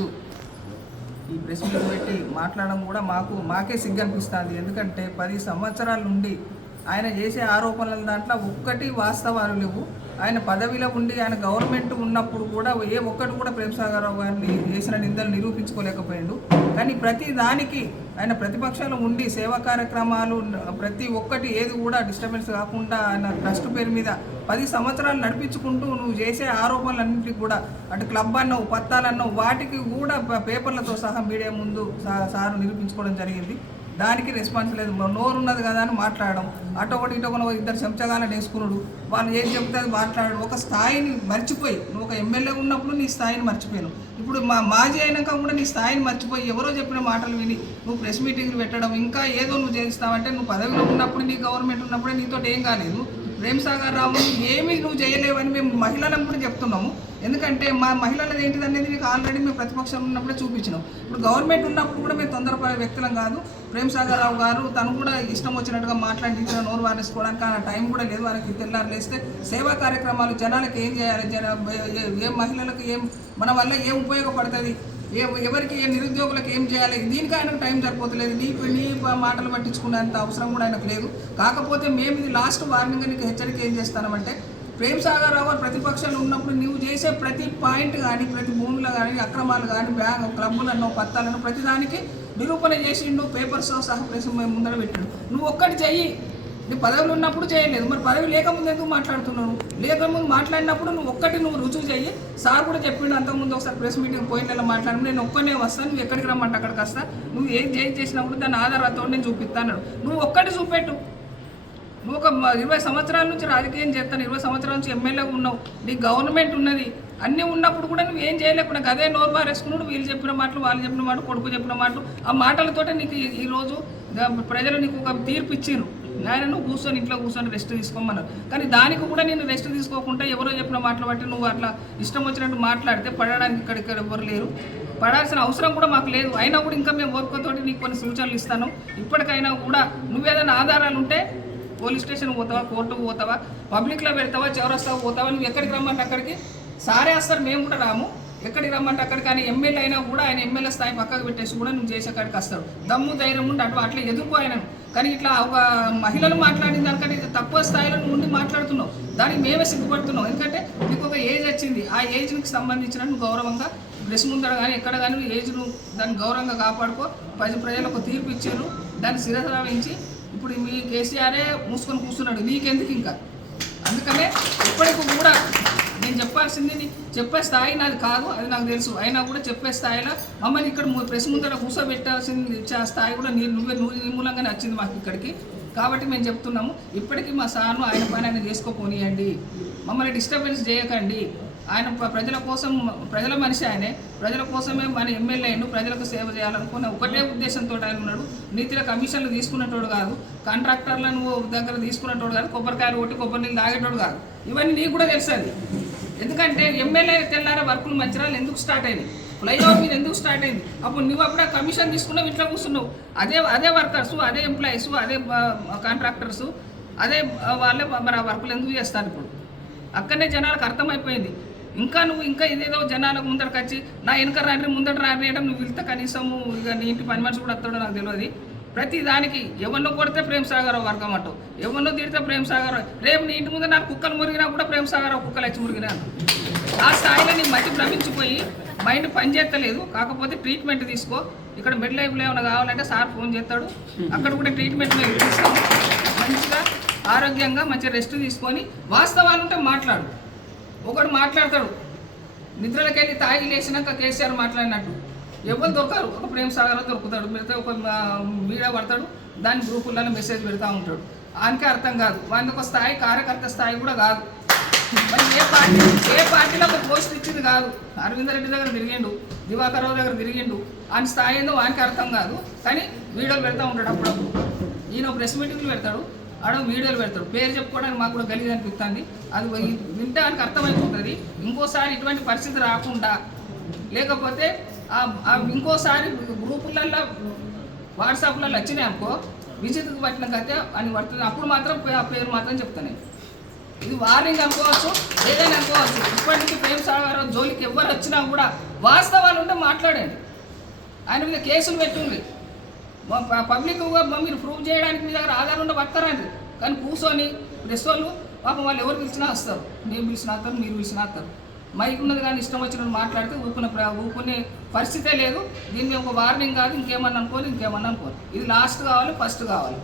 ఈరోజు ఈ press meet పెట్టి మాట్లాడడం కూడా మాకే సిగ్గు అనిపిస్తుంది. ఎందుకంటే 10 సంవత్సరాల నుండి ఆయన చేసే ఆరోపణల దాంట్లో ఒక్కటి వాస్తవాలు లేవు. ఆయన పదవిలో ఉండి ఆయన గవర్నమెంట్ ఉన్నప్పుడు కూడా ఒక్కటి కూడా ప్రేమ్సాగర్ రావు గారిని చేసిన నిందలు నిరూపించుకోలేకపోయాడు. కానీ ప్రతి దానికి ఆయన ప్రతిపక్షాలు ఉండి సేవా కార్యక్రమాలు ప్రతి ఒక్కటి ఏది కూడా డిస్టర్బెన్స్ కాకుండా ఆయన ట్రస్ట్ పేరు మీద 10 సంవత్సరాలు నడిపించుకుంటూ నువ్వు చేసే ఆరోపణలన్నింటికి కూడా అటు క్లబ్ అన్నావు పత్తాలన్నావు వాటికి కూడా పేపర్లతో సహా మీడియా ముందు సారు నిరూపించుకోవడం జరిగింది. దానికి రెస్పాన్స్ లేదు. నోరున్నది కదా అని మాట్లాడడం, అటొకటి ఇటొకటి ఇద్దరు చెంచగాలను వేసుకున్నాడు. వాళ్ళు ఏం చెప్తే అది మాట్లాడు. ఒక స్థాయిని మర్చిపోయి నువ్వు ఒక ఎమ్మెల్యే ఉన్నప్పుడు నీ స్థాయిని మర్చిపోయాను. ఇప్పుడు మాజీ అయినాక కూడా నీ స్థాయిని మర్చిపోయి ఎవరో చెప్పిన మాటలు విని నువ్వు ప్రెస్ మీటింగ్లు పెట్టడం ఇంకా ఏదో నువ్వు చేస్తావంటే నువ్వు పదవిలో ఉన్నప్పుడు నీ గవర్నమెంట్ ఉన్నప్పుడే నీతో ఏం కాలేదు. ప్రేమ్సాగర్ రావు ఏమీ నువ్వు చేయలేవని మేము మహిళలను కూడా చెప్తున్నాము. ఎందుకంటే మా మహిళలది ఏంటిది అనేది మీకు ఆల్రెడీ మేము ప్రతిపక్షం ఉన్నప్పుడే చూపించినాం. ఇప్పుడు గవర్నమెంట్ ఉన్నప్పుడు కూడా మేము తొందరపడే వ్యక్తులం కాదు. ప్రేమ్సాగర్ రావు గారు తను కూడా ఇష్టం వచ్చినట్టుగా మాట్లాడి నోరు వారేసుకోవడానికి ఆ టైం కూడా లేదు. వారికి తెల్లారు లేస్తే సేవా కార్యక్రమాలు జనాలకు ఏం చేయాలి, ఏ మహిళలకు ఏం మన వల్ల ఏం ఉపయోగపడుతుంది, ఎవరికి నిరుద్యోగులకు ఏం చేయాలి, దీనికి ఆయనకు టైం సరిపోతలేదు. నీ మాటలు పట్టించుకునేంత అవసరం కూడా ఆయనకు లేదు. కాకపోతే మేము ఇది లాస్ట్ వార్నింగ్ నీకు హెచ్చరిక ఏం చేస్తామంటే ప్రేమ్సాగర్ రావు ప్రతిపక్షాలు ఉన్నప్పుడు నువ్వు చేసే ప్రతి పాయింట్ కానీ ప్రతి భూమిలో కానీ అక్రమాలు కానీ క్లబ్బులను పత్తాలను ప్రతిదానికి నిరూపణ చేసిండు. పేపర్స్తో సహా ప్రెస్ మేము ముందర పెట్టిండు. నువ్వు ఒక్కటి చెయ్యి. నీ పదవులు ఉన్నప్పుడు చేయలేదు, మరి పదవి లేకముందు ఎందుకు మాట్లాడుతున్నావు? లేకముందు మాట్లాడినప్పుడు నువ్వు రుజువు చెయ్యి. సార్ కూడా చెప్పిండు అంతకుముందు ఒకసారి ప్రెస్ మీటింగ్ పోయిన నెల మాట్లాడి నేను ఒక్కనే వస్తాను, నువ్వు ఎక్కడికి రమ్మంటే అక్కడికి వస్తా, నువ్వు ఏం చేసినప్పుడు దాని ఆధారాలతో నేను చూపిస్తాను. నువ్వు ఒక్కటి చూపెట్టు. నువ్వు ఒక 20 సంవత్సరాల నుంచి రాజకీయం చేస్తాను, 20 సంవత్సరాల నుంచి ఎమ్మెల్యేగా ఉన్నావు, నీ గవర్నమెంట్ ఉన్నది, అన్నీ ఉన్నప్పుడు కూడా నువ్వు ఏం చేయలేకుండా అదే నోరు బారేసుకున్నాడు. వీళ్ళు చెప్పిన మాటలు, వాళ్ళు చెప్పిన మాటలు, కొడుకు చెప్పిన మాటలు, ఆ మాటలతోటే నీకు ఈరోజు ప్రజలు నీకు ఒక తీర్పు ఇచ్చిర్రు. ఆయన నువ్వు కూర్చొని ఇంట్లో కూర్చొని రెస్ట్ తీసుకోమన్నారు. కానీ దానికి కూడా నేను రెస్ట్ తీసుకోకుండా ఎవరో చెప్పిన మాటలు బట్టి నువ్వు అట్లా ఇష్టం వచ్చినట్టు మాట్లాడితే పడడానికి ఇక్కడ ఎవరు లేరు, పడాల్సిన అవసరం కూడా మాకు లేదు. అయినా కూడా ఇంకా మేము ఓపికతోటి నీకు కొన్ని సూచనలు ఇస్తాను. ఇప్పటికైనా కూడా నువ్వేదైనా ఆధారాలు ఉంటే పోలీస్ స్టేషన్ పోతావా, కోర్టుకు పోతావా, పబ్లిక్లో పెడతావా, చౌరస్తావు పోతావా, నువ్వు ఎక్కడికి రమ్మంటే అక్కడికి సారే వస్తారు, మేము కూడా రాము. ఎక్కడికి రమ్మంటే అక్కడికి. కానీ ఎమ్మెల్యే అయినా కూడా ఆయన ఎమ్మెల్యే స్థాయి పక్కకు పెట్టేసి కూడా నువ్వు చేసే కాడికి వస్తాడు. దమ్ము ధైర్యం ఉండి అట్లా ఎదుర్కో ఆయనను. కానీ ఇట్లా ఒక మహిళలు మాట్లాడిన దానికంటే తక్కువ స్థాయిలో నువ్వు ఉండి మాట్లాడుతున్నావు. దానికి మేమే సిగ్గుపడుతున్నావు. ఎందుకంటే నీకు ఒక ఏజ్ వచ్చింది, ఆ ఏజ్కి సంబంధించిన నువ్వు గౌరవంగా ప్రెస్ ముందర కానీ ఎక్కడ కానీ ఏజ్ను దాన్ని గౌరవంగా కాపాడుకో. ప్రజలకు తీర్పు ఇచ్చారు, దాన్ని శిరస వహించి ఇప్పుడు మీ కేసీఆరే మూసుకొని కూర్చున్నాడు, నీకెందుకు ఇంకా. అందుకనే ఇప్పటికి కూడా నేను చెప్పాల్సింది చెప్పే స్థాయి నాది కాదు, అది నాకు తెలుసు. అయినా కూడా చెప్పే స్థాయిలో మమ్మల్ని ఇక్కడ ప్రెస్ ముందర కూర్చోబెట్టాల్సింది ఇచ్చే స్థాయి కూడా నువ్వు నీ మూలంగానే వచ్చింది మాకు ఇక్కడికి. కాబట్టి మేము చెప్తున్నాము, ఇప్పటికీ మా సార్ను ఆయన పని ఆయన చేసుకోపోనియండి, మమ్మల్ని డిస్టర్బెన్స్ చేయకండి. ఆయన ప్రజల కోసం, ప్రజల మనిషి ఆయనే, ప్రజల కోసమే మన ఎమ్మెల్యే అయ్యిండు, ప్రజలకు సేవ చేయాలనుకున్న ఒకటే ఉద్దేశంతో ఆయన ఉన్నాడు. నీతిలో కమిషన్లు తీసుకునేటోడు కాదు, కాంట్రాక్టర్లను దగ్గర తీసుకునేటోడు కాదు, కొబ్బరికాయలు కొట్టి కొబ్బరి నీళ్ళు తాగేటోడు కాదు. ఇవన్నీ నీకు కూడా తెలుస్తుంది. ఎందుకంటే ఎమ్మెల్యే తెల్లారే వర్కులు మధ్యరాలు ఎందుకు స్టార్ట్ అయింది, ఫ్లైఓవర్ మీద ఎందుకు స్టార్ట్ అయింది, అప్పుడు నువ్వు అప్పుడు కమిషన్ తీసుకున్నావు, ఇంట్లో కూర్చున్నావు. అదే వర్కర్సు, అదే ఎంప్లాయీస్, అదే కాంట్రాక్టర్సు, అదే వాళ్ళే మరి ఆ వర్కులు ఎందుకు చేస్తారు? ఇప్పుడు అక్కడనే జనాలకు అర్థమైపోయింది. ఇంకా ఇదేదో జనాలకు ముందరకు వచ్చి నా వెనక రాని ముందట రానియడం నువ్వు వెళ్తే కనీసము ఇక నీ ఇంటి పని మనిషి కూడా వస్తాడో నాకు తెలియదు. ప్రతి దానికి ఎవరినో కొడితే ప్రేమ్సాగర్ రావు వర్గం అంటావు, ఎవరినో తిడితే ప్రేమ్సాగర్ రావు. రేపు నీ ఇంటి ముందు నాకు కుక్కలు మురిగినా కూడా ప్రేమ్సాగర్ రావు కుక్కలు వచ్చి మురిగినా. ఆ స్థాయిలో నీ మధ్య భ్రమించిపోయి మైండ్ పని చేస్తలేదు. కాకపోతే ట్రీట్మెంట్ తీసుకో. ఇక్కడ బెడ్ లైఫ్లో ఏమైనా కావాలంటే సార్ ఫోన్ చేస్తాడు, అక్కడ కూడా ట్రీట్మెంట్ మేము ఇస్తాం. మంచిగా ఆరోగ్యంగా మంచిగా రెస్ట్ తీసుకొని వాస్తవాలు ఉంటే మాట్లాడు. ఒకడు మాట్లాడతాడు నిద్రలోకి వెళ్ళి తాగి లేచినాక కేసీఆర్ మాట్లాడినట్టు, ఎవరు దొరకరు. ఒక ప్రేమ్సాగర్ దొరుకుతాడు, మిగతా ఒక వీడియో పడతాడు, దాని గ్రూపులలో మెసేజ్ పెడతా ఉంటాడు. ఆయనకే అర్థం కాదు, వాళ్ళకి ఒక స్థాయి కార్యకర్త స్థాయి కూడా కాదు. మరి ఏ పార్టీలో ఒక పోస్ట్ ఇచ్చింది కాదు. అరవింద్ రెడ్డి దగ్గర తిరిగిండు, దివాకర్ రావు దగ్గర తిరిగిండు, ఆయన స్థాయి ఏందో ఆయనకి అర్థం కాదు. కానీ వీడియోలు పెడతా ఉంటాడు. అప్పుడప్పుడు ఈయన ప్రెస్ మీటింగ్లు పెడతాడు, ఆడ వీడియోలు పెడతాడు. పేరు చెప్పుకోవడానికి మాకు కూడా గలీజ్ అనిపిస్తుంది. అది వింటే ఆయనకు అర్థమైపోతుంది. ఇంకోసారి ఇటువంటి పరిస్థితి రాకుండా, లేకపోతే ఇంకోసారి గ్రూపులలో వాట్సాప్లలో వచ్చినాయి అనుకో, విజిత్కి పట్టిన కథ అని పడుతుంది. అప్పుడు మాత్రం ఆ పేరు మాత్రం చెప్తాను. ఇది వార్నింగ్ అనుకోవచ్చు, ఏదైనా అనుకోవచ్చు. ఇప్పటి నుంచి ప్రేమ్సాగర్ రావు జోలికి ఎవరు వచ్చినా కూడా వాస్తవాలు ఉంటే మాట్లాడండి. ఆయన మీద కేసులు పెట్టుండ్రి, పబ్లిక్గా మీరు ప్రూవ్ చేయడానికి మీ దగ్గర ఆధారం ఉంటే పక్కరండి. కానీ కూర్చొని ప్రెస్ వాళ్ళు పాపం వాళ్ళు ఎవరు పిలిచినా వస్తారు, నేను పిలిచినా వస్తారు, మీరు పిలిచినా వస్తారు. మైక్ ఉన్నది కానీ ఇష్టం వచ్చినట్టు మాట్లాడితే ఊపుకునే పరిస్థితే లేదు. దీన్ని ఒక వార్నింగ్ కాదు, ఇంకేమన్నా అనుకోని ఇది లాస్ట్ కావాలి, ఫస్ట్ కావాలి.